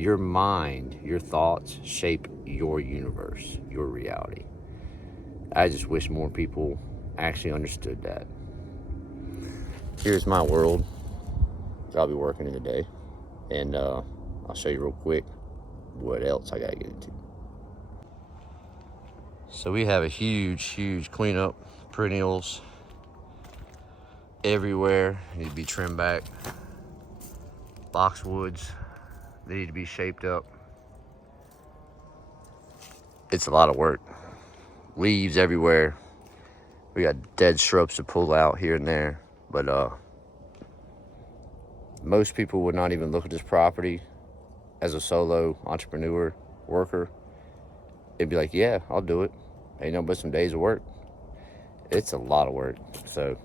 Your mind, your thoughts shape your universe, your reality. I just wish more people actually understood that. Here's my world. I'll be working in today, and I'll show you real quick what else I gotta get into. So we have a huge cleanup, perennials everywhere, need to be trimmed back. Boxwoods, they need to be shaped up. It's a lot of work. Leaves everywhere. We got dead shrubs to pull out here and there, but most people would not even look at this property as a solo entrepreneur worker. It'd be like, yeah, I'll do it. Ain't no but some days of work. It's a lot of work. So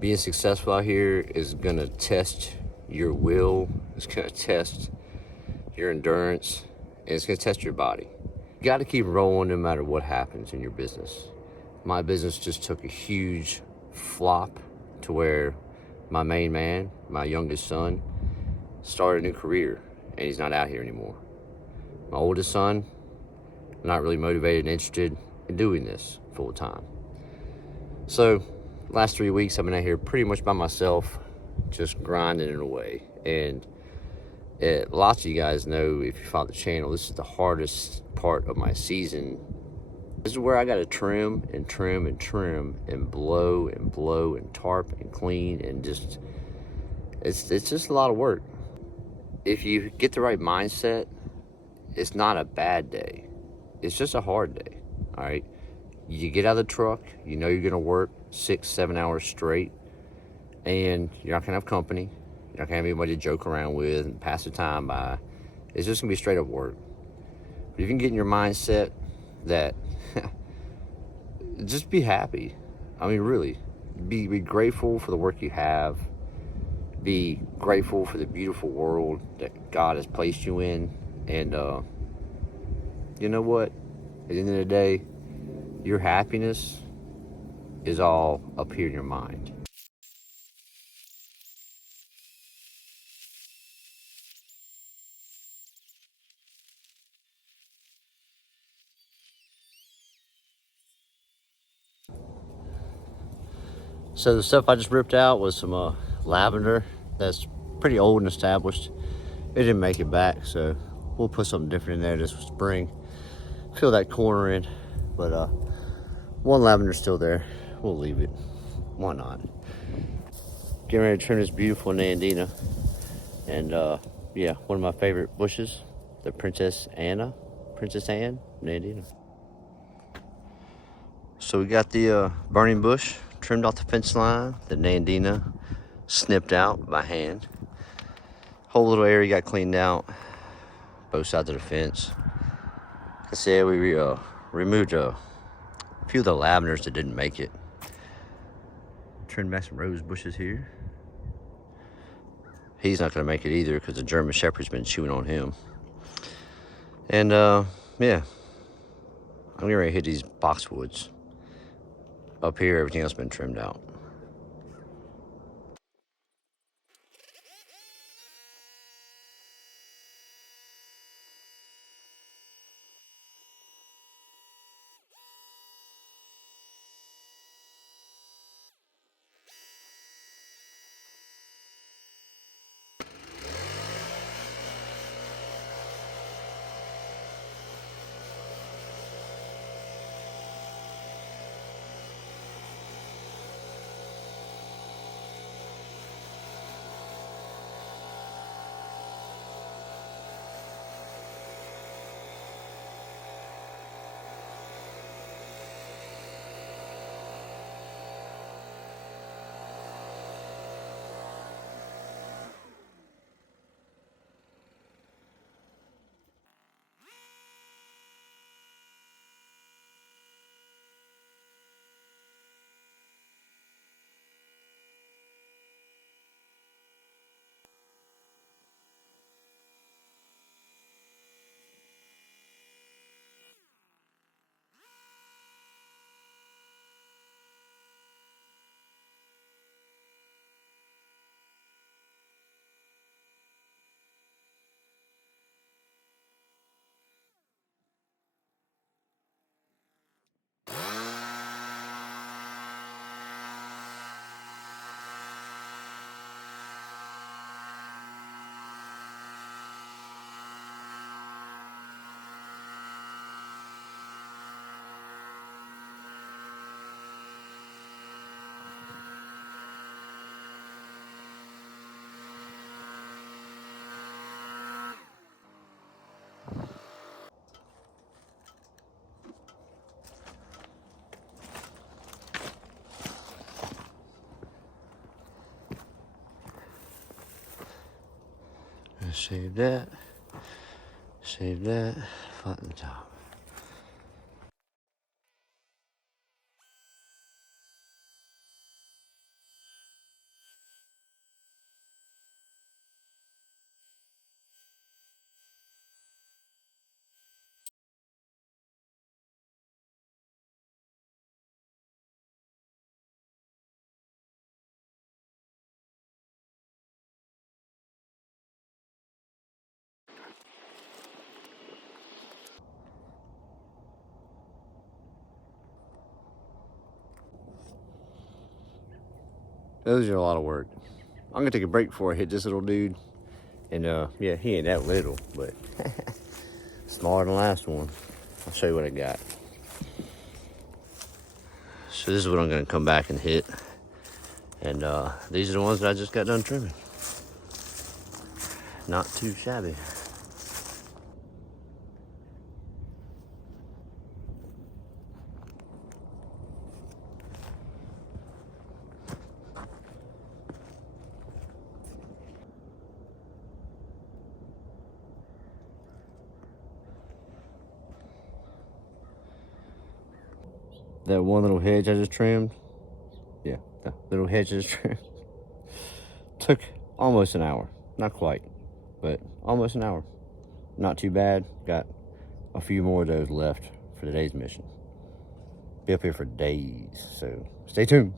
being successful out here is gonna test your will. It's gonna test your endurance, and it's gonna test your body. You gotta keep rolling no matter what happens in your business. My business just took a huge flop to where my main man, my youngest son, started a new career, and he's not out here anymore. My oldest son, not really motivated and interested in doing this full time. So last 3 weeks I've been out here pretty much by myself, just grinding it away. And lots of you guys know, if you follow the channel, this is the hardest part of my season. This is where I got to trim and blow and tarp and clean, and just it's just a lot of work. If you get the right mindset, it's not a bad day. It's just a hard day. All right, you get out of the truck, you know you're gonna work 6-7 hours straight, and you're not gonna have company. You're not gonna have anybody to joke around with and pass the time by. It's just gonna be straight up work. But if you can get in your mindset that just be happy. I mean, really, be grateful for the work you have. Be grateful for the beautiful world that God has placed you in. And you know what? At the end of the day, your happiness is all up here in your mind. So the stuff I just ripped out was some lavender that's pretty old and established. It didn't make it back, so we'll put something different in there this spring. Fill that corner in, but one lavender's still there. We'll leave it. Why not? Getting ready to trim this beautiful Nandina, and yeah, one of my favorite bushes, the Princess Anne Nandina. So we got the burning bush trimmed off the fence line, the Nandina snipped out by hand. Whole little area got cleaned out, both sides of the fence. Like I said, we removed a few of the lavenders that didn't make it. Trimmed back some rose bushes here. He's not gonna make it either because the German Shepherd's been chewing on him. And yeah, I'm getting ready to hit these boxwoods. Up here, everything else has been trimmed out. Save that. Save that. Flatten the top. Those are a lot of work. I'm gonna take a break before I hit this little dude. And yeah, he ain't that little, but smaller than the last one. I'll show you what I got. So this is what I'm gonna come back and hit. And these are the ones that I just got done trimming. Not too shabby. That one little hedge I just trimmed, yeah, the little hedge I just trimmed, took almost an hour. Not quite, but almost an hour. Not too bad. Got a few more of those left for today's mission. Be up here for days, so stay tuned.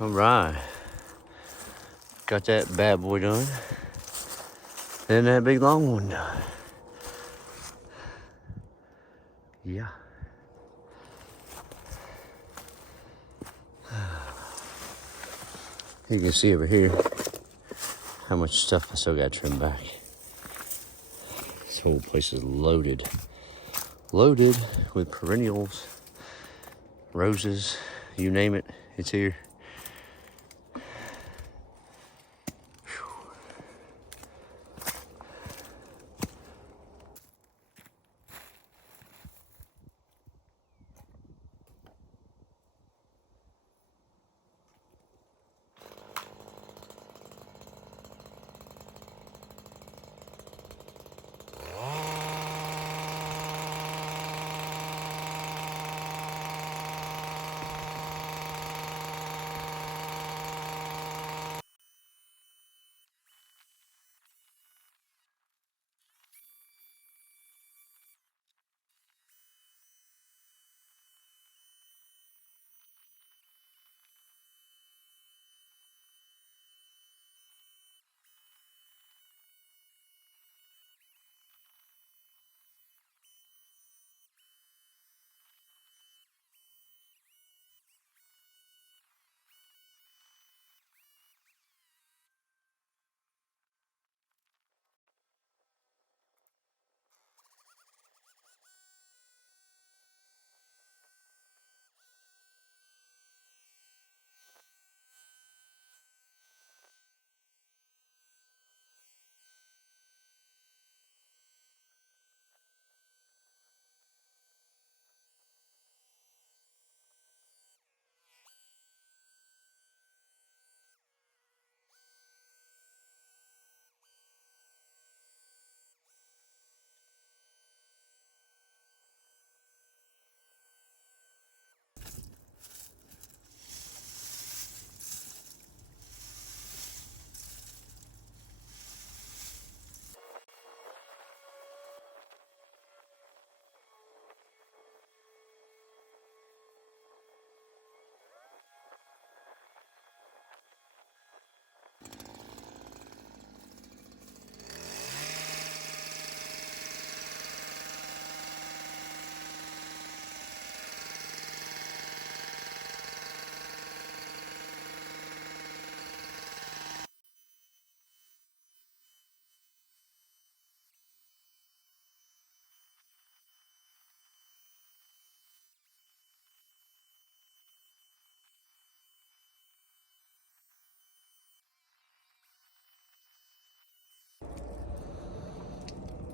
All right. Got that bad boy done. And that big long one done. Yeah. You can see over here how much stuff I still got trimmed back. This whole place is loaded. Loaded with perennials, roses, you name it, it's here.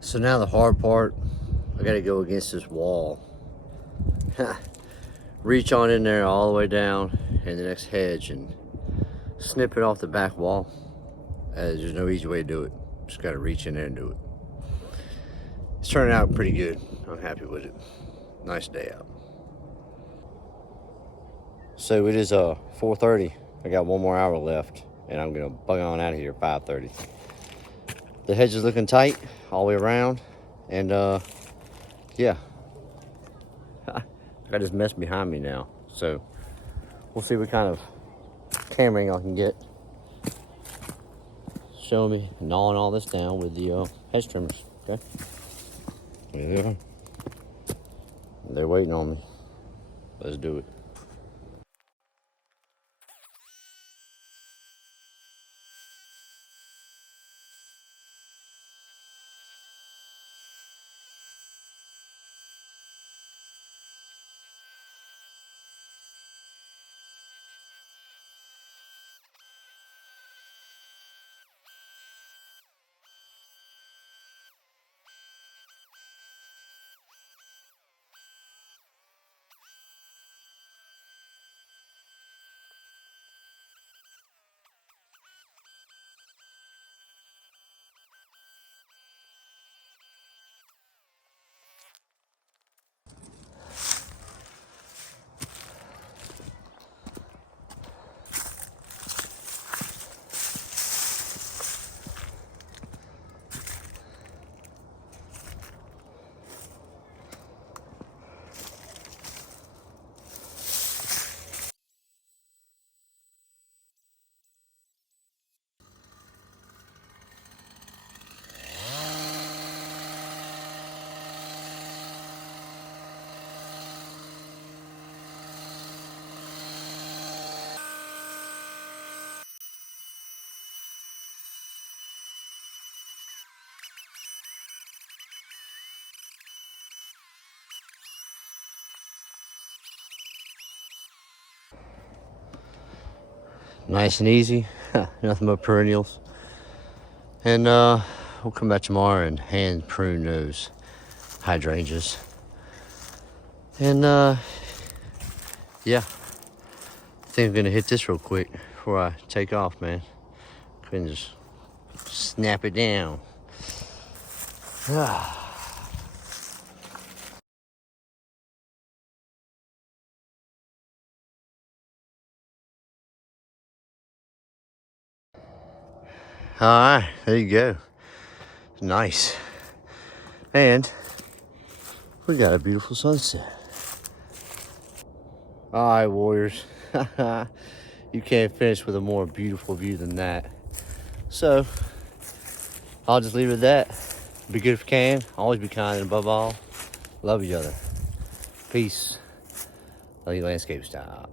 So now the hard part, I gotta go against this wall. Reach on in there all the way down in the next hedge and snip it off the back wall. There's no easy way to do it. Just gotta reach in there and do it. It's turning out pretty good. I'm happy with it. Nice day out. So it is 4:30. I got one more hour left and I'm gonna bug on out of here at 5:30. The hedge is looking tight all the way around, and yeah. I got this mess behind me now, so we'll see what kind of camera angle I can get. Show me gnawing all this down with the hedge trimmers. Okay, there they are. They're waiting on me. Let's do it. Nice and easy. Nothing but perennials. And we'll come back tomorrow and hand prune those hydrangeas. And yeah, I think I'm gonna hit this real quick before I take off, man. Couldn't just snap it down. All right, there you go. Nice. And we got a beautiful sunset. All right, warriors. You can't finish with a more beautiful view than that. So I'll just leave it at that. Be good if you can. Always be kind, and above all, love each other. Peace. Love you landscape style.